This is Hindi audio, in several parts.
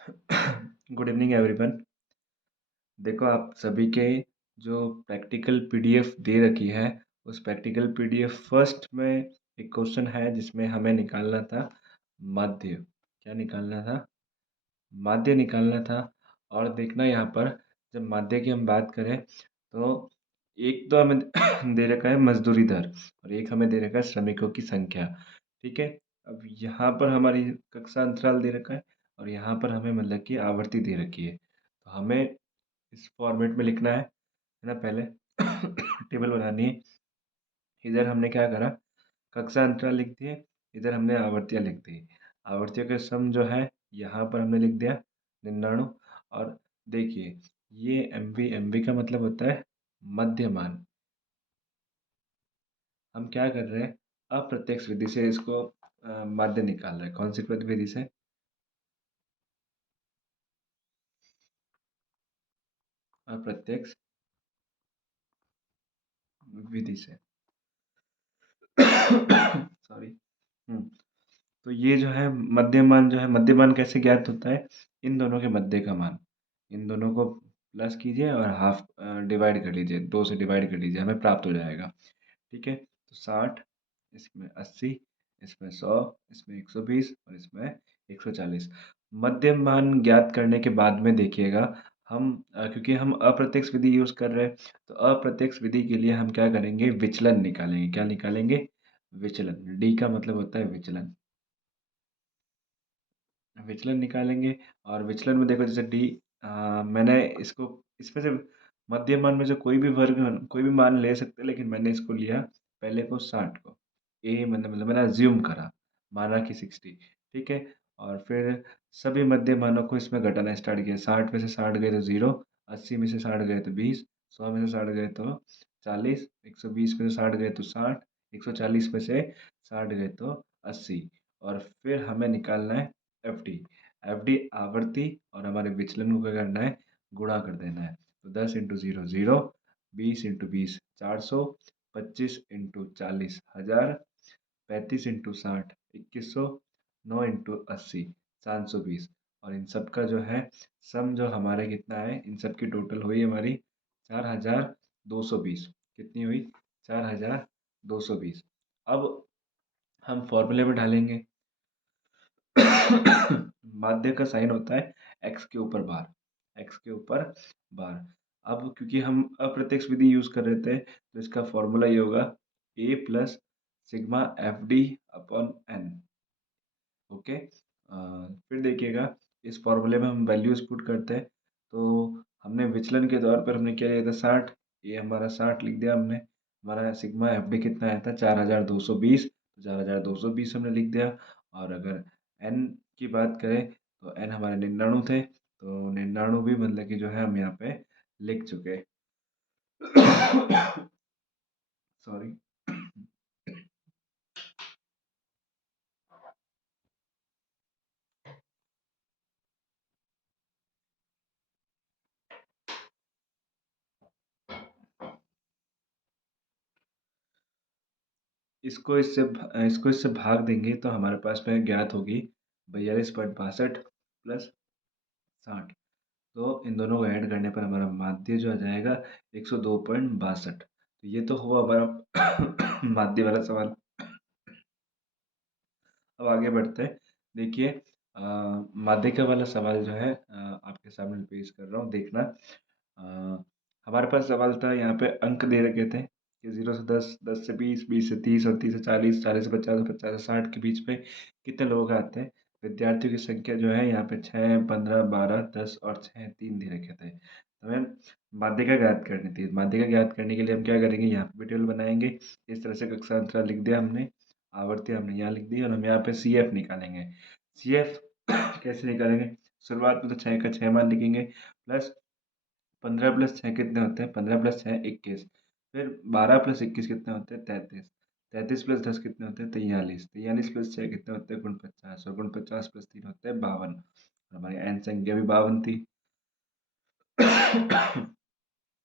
Good evening everyone. देखो आप सभी के जो प्रैक्टिकल पीडीएफ दे रखी है, उस प्रैक्टिकल पीडीएफ फर्स्ट में एक क्वेश्चन है जिसमें हमें निकालना था माध्य। क्या निकालना था? माध्य निकालना था। और देखना यहाँ पर, जब माध्य की हम बात करें तो एक तो हमें दे रखा है मजदूरी दर, और एक हमें दे रखा है श्रमिकों की संख्या। ठीक है। अब यहाँ पर हमारी कक्षा अंतराल दे रखा है, और यहाँ पर हमें मतलब कि आवर्ती दे रखी है। तो हमें इस फॉर्मेट में लिखना है ना। पहले टेबल बनानी है। इधर हमने क्या करा, कक्षा अंतराल लिख दिए, इधर हमने आवर्तियाँ लिख दी। आवर्तियों के सम जो है यहाँ पर हमने लिख दिया 99। और देखिए, ये एमवी का मतलब होता है मध्यमान। हम क्या कर रहे हैं, अप्रत्यक्ष विधि से इसको माध्य निकाल रहे हैं। कौन सी विधि से? अप्रत्यक्ष विधि से। सॉरी। तो ये जो है मध्यमान, जो है मध्यमान कैसे ज्ञात होता है? इन दोनों के मध्य का मान, इन दोनों को प्लस कीजिए और हाफ डिवाइड कर लीजिए, 2 से डिवाइड कर लीजिए, हमें प्राप्त हो जाएगा। ठीक है। तो 60, इसमें 80, इसमें 100, इसमें 120 और इसमें 140। मध्यम मान ज्ञात करने के बाद में देखिएगा, हम क्योंकि हम अप्रत्यक्ष विधि यूज कर रहे हैं, तो अप्रत्यक्ष विधि के लिए हम क्या करेंगे, विचलन निकालेंगे। क्या निकालेंगे? विचलन। डी का मतलब होता है विचलन। विचलन निकालेंगे। और विचलन में देखो, जैसे डी, मैंने इसको, इसमें से मध्यमान में से कोई भी मान ले सकते हैं, लेकिन मैंने इसको लिया पहले को 60 को। ए मतलब मैंने अज्यूम करा, माना कि 60। ठीक है। और फिर सभी मध्य मानों को इसमें घटाना स्टार्ट किया। 60 में से 60 गए तो 0, 80 में से 60 गए तो 20, 100 में से 60 गए तो 40, 120 में से 60 गए तो 60, 140 में से 60 गए तो 80। और फिर हमें निकालना है एफडी। एफडी आवर्ती, और हमारे विचलन को क्या करना है, गुणा कर देना है। तो 10 into 0 0, 20 into 20 400, 25 into 40 1000, 35 into 60 2100, 9 into 80 720। और इन सब का जो है सम जो हमारे कितना है, इन सब की टोटल हुई हमारी 4220। कितनी हुई? 4220। अब हम फॉर्मूले में डालेंगे। माध्य का साइन होता है एक्स के ऊपर बार, एक्स के ऊपर बार। अब क्योंकि हम अप्रत्यक्ष विधि यूज कर रहे थे, तो इसका फॉर्मूला ये होगा A plus sigma F D upon N. Okay. फिर देखिएगा, इस फॉर्मूले में हम वैल्यूज पुट करते हैं। तो हमने विचलन के तौर पर हमने क्या लिया था, 60। ये हमारा 60 लिख दिया हमने। हमारा सिग्मा एफ डी कितना आया था, 4220। तो 4220 हमने लिख दिया। और अगर एन की बात करें, तो एन हमारे 99 थे, तो 99 भी मतलब कि जो है हम यहाँ पे लिख चुके। सॉरी। इसको इससे भाग देंगे तो हमारे पास में ज्ञात होगी 42.62 प्लस 60। तो इन दोनों को ऐड करने पर हमारा माध्य जो आ जाएगा 102.62। तो ये तो हुआ हमारा माध्य वाला सवाल। अब आगे बढ़ते हैं। देखिए, माध्य का वाला सवाल जो है आपके सामने पेश कर रहा हूँ, देखना। हमारे पास सवाल था, यहाँ पे अंक दे रखे थे कि 0 से 10, 10 से 20, 20 से 30 और 30 से 40, 40 से 50 और 50 से 60 के बीच में कितने लोग आते हैं। विद्यार्थियों की संख्या जो है यहाँ पे 6, 15, 12, 10 और 6 3 दे रखे थे। तो हमें माध्यिका ज्ञात करनी थी। माध्यिका ज्ञात करने के लिए हम क्या करेंगे, यहाँ पे भी टेबल बनाएंगे। इस तरह से कक्षा अंतराल लिख दिया हमने, आवर्ती हमने यहाँ लिख दी, और हम यहाँ पे सी एफ निकालेंगे। सी एफ कैसे निकालेंगे? शुरुआत में तो 6 का 6 मान लिखेंगे, प्लस 15 प्लस 6 कितने होते हैं, 15 प्लस 6 21। फिर 12 प्लस 21 कितने होते हैं, 33। 33 प्लस 10 कितने होते हैं, 43। 43 प्लस 6 कितने होते हैं, 49। और 49 प्लस 3 होते हैं 52। हमारी एन संख्या भी 52 थी।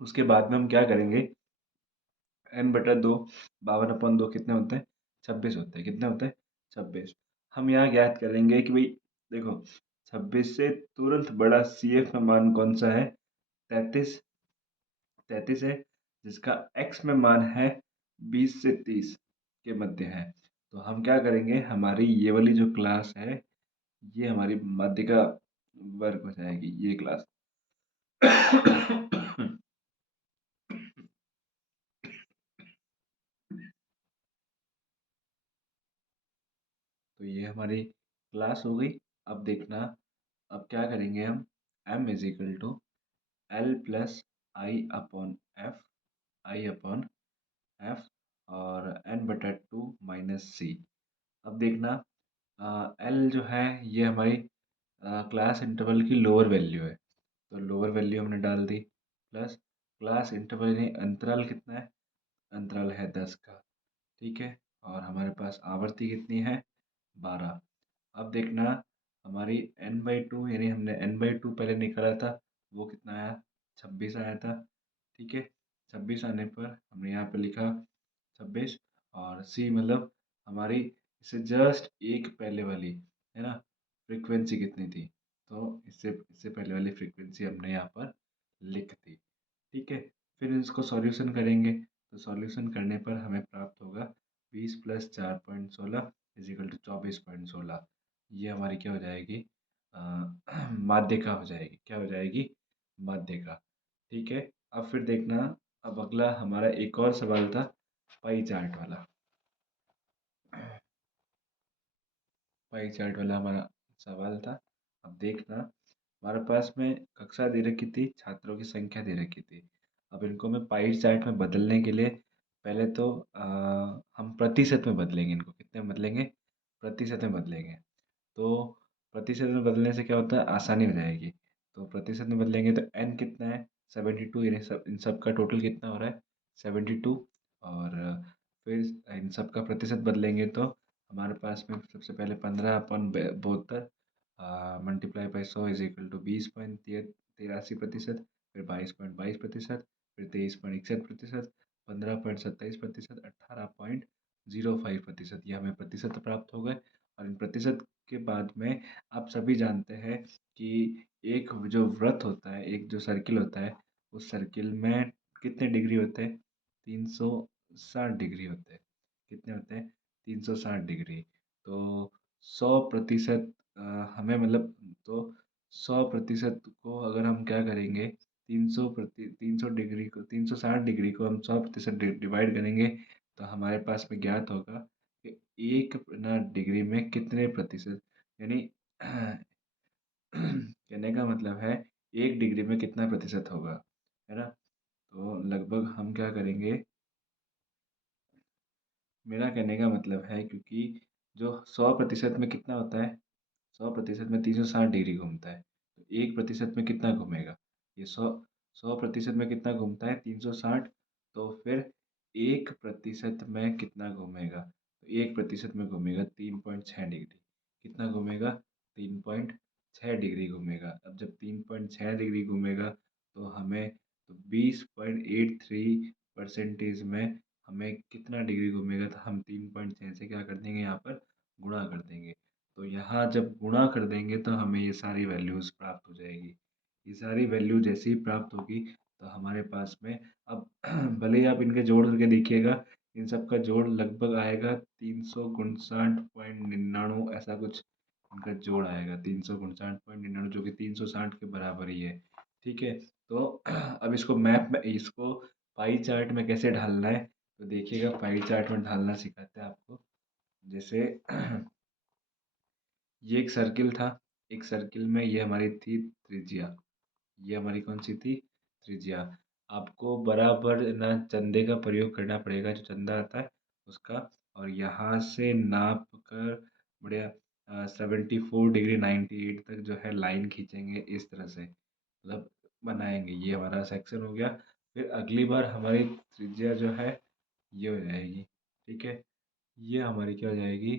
उसके बाद में हम क्या करेंगे, एन बटा 2, 52/2 कितने होते हैं, 26 होते हैं। कितने होते हैं, 26। हम यहाँ ज्ञात करेंगे कि भाई देखो, 26 से तुरंत बड़ा CF में मान कौन सा है? 33, 33 है, जिसका x में मान है 20 से 30 के मध्य है। तो हम क्या करेंगे, हमारी ये वाली जो क्लास है, ये हमारी माध्यिका वर्ग हो जाएगी, ये क्लास। तो ये हमारी क्लास हो गई। अब देखना, अब क्या करेंगे हम, m is equal to L plus I upon F, I upon F, और n बटा 2 माइनस सी। अब देखना, एल जो है ये हमारी क्लास इंटरवल की लोअर वैल्यू है, तो लोअर वैल्यू हमने डाल दी, प्लस क्लास इंटरवल यानी अंतराल कितना है, अंतराल है 10 का, ठीक है। और हमारे पास आवर्ती कितनी है, 12। अब देखना, हमारी n/2 यानी हमने n/2 पहले निकाला था, वो कितना आया, 26 आया था, ठीक है। 26 आने पर हमने यहाँ पे लिखा 26, और सी मतलब हमारी इससे जस्ट एक पहले वाली है ना फ्रीक्वेंसी कितनी थी, तो इससे इससे पहले वाली फ्रीक्वेंसी हमने यहाँ पर लिख दी, ठीक है। फिर इसको सॉल्यूशन करेंगे, तो सॉल्यूशन करने पर हमें प्राप्त होगा 20 प्लस 4.16 इज इक्वल टू 24.16। ये हमारी क्या हो जाएगी, अ, माध्यिका हो जाएगी, क्या हो जाएगी, माध्यिका, ठीक है। अब फिर देखना, अब अगला हमारा एक और सवाल था पाई चार्ट वाला। पाई चार्ट वाला हमारा सवाल था। अब देखना, हमारे पास में कक्षा दे रखी थी, छात्रों की संख्या दे रखी थी। अब इनको मैं पाई चार्ट में बदलने के लिए पहले तो हम प्रतिशत में बदलेंगे, इनको कितने में बदलेंगे, प्रतिशत में बदलेंगे। तो प्रतिशत में बदलने से क्या होता है, आसानी हो जाएगी। तो प्रतिशत में बदलेंगे तो n कितना है, 72, यानी सब इन सब का टोटल कितना हो रहा है, 72। और फिर इन सब का प्रतिशत बदलेंगे तो हमारे पास में सबसे पहले 15/72 multiply by 100 is equal to 20.83%, फिर 22.22%, फिर 23.61%, 15.27%, 18.05%, ये हमें प्रतिशत प्राप्त हो गए। और इन प्रतिशत के बाद में आप सभी जानते हैं कि एक जो वृत्त होता है, एक जो सर्किल होता है, उस सर्किल में कितने डिग्री होते हैं, 360 डिग्री होते हैं। कितने होते हैं, 360 डिग्री। तो 100% हमें मतलब, तो 100% को अगर हम क्या करेंगे, 300 डिग्री को, 360 डिग्री को हम 100% डिवाइड करेंगे, तो हमारे पास में ज्ञात होगा कि एक ना डिग्री में कितने प्रतिशत, यानी कहने का मतलब है एक डिग्री में कितना प्रतिशत होगा, है ना। तो लगभग हम क्या करेंगे, मेरा कहने का मतलब है, क्योंकि जो 100% में कितना होता है, 100% में 360 डिग्री घूमता है, तो 1% में कितना घूमेगा, ये 100% में कितना घूमता है, 360। तो फिर 1% में कितना घूमेगा, तो 1% में घूमेगा 3.6 डिग्री। कितना घूमेगा, 3.6 डिग्री घूमेगा। अब जब 3.6 डिग्री घूमेगा, तो हमें तो 20.83% में हमें कितना डिग्री घूमेगा, तो हम 3.6 से क्या कर देंगे, यहाँ पर गुणा कर देंगे। तो यहाँ जब गुणा कर देंगे तो हमें ये सारी वैल्यूज़ प्राप्त हो जाएगी। ये सारी वैल्यू जैसे ही प्राप्त होगी, तो हमारे पास में अब भले ही आप इनके जोड़ करके देखिएगा, इन सब का जोड़ लगभग आएगा 359.99, ऐसा कुछ इनका जोड़ आएगा, 359.99, जो कि 360 के बराबर ही है, ठीक है। तो अब इसको मैप में, इसको पाई चार्ट में कैसे ढालना है, तो देखिएगा पाई चार्ट में ढालना सिखाते हैं आपको। जैसे ये एक सर्किल था, एक सर्किल में ये हमारी थी त्रिज्या, ये हमारी कौन सी थी, त्रिज्या। आपको बराबर ना चंदे का प्रयोग करना पड़ेगा, जो चंदा आता है उसका, और यहाँ से नाप कर बढ़िया 74 डिग्री 98 तक जो है लाइन खींचेंगे, इस तरह से मतलब बनाएंगे। ये हमारा सेक्शन हो गया। फिर अगली बार हमारी त्रिज्या जो है ये हो जाएगी, ठीक है। ये हमारी क्या हो जाएगी,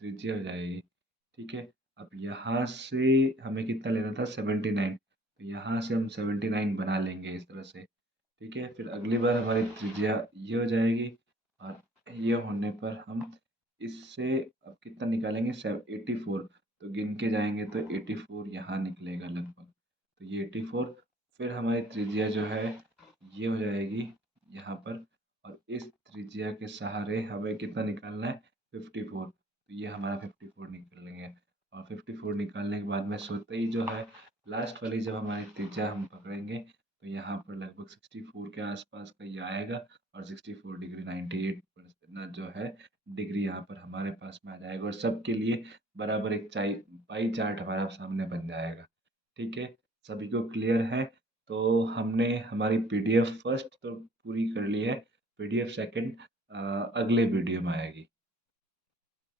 त्रिज्या हो जाएगी, ठीक है। अब यहाँ से हमें कितना लेना था, 79, तो यहाँ से हम 79 बना लेंगे इस तरह से, ठीक है। फिर अगली बार हमारी त्रिज्या ये हो जाएगी, और ये होने पर हम इससे अब कितना निकालेंगे, 84, तो गिन के जाएंगे तो 84 यहाँ निकलेगा लगभग। तो ये 84, फिर हमारी त्रिज्या जो है ये हो जाएगी यहाँ पर, और इस त्रिज्या के सहारे हमें कितना निकालना है, 54। तो ये हमारा 54 निकलेंगे। और 54 निकालने के बाद में सोते ही जो है लास्ट वाली जब हमारी त्रिज्या हम पकड़ेंगे तो यहाँ पर लगभग 64 के आसपास का ये आएगा, और 64 डिग्री 98% जो है डिग्री यहाँ पर हमारे पास में आ जाएगा, और सबके लिए बराबर एक पाई चार्ट हमारा सामने बन जाएगा। ठीक है, सभी को क्लियर है? तो हमने हमारी पीडीएफ फर्स्ट तो पूरी कर ली है, पीडीएफ सेकंड अगले वीडियो में आएगी।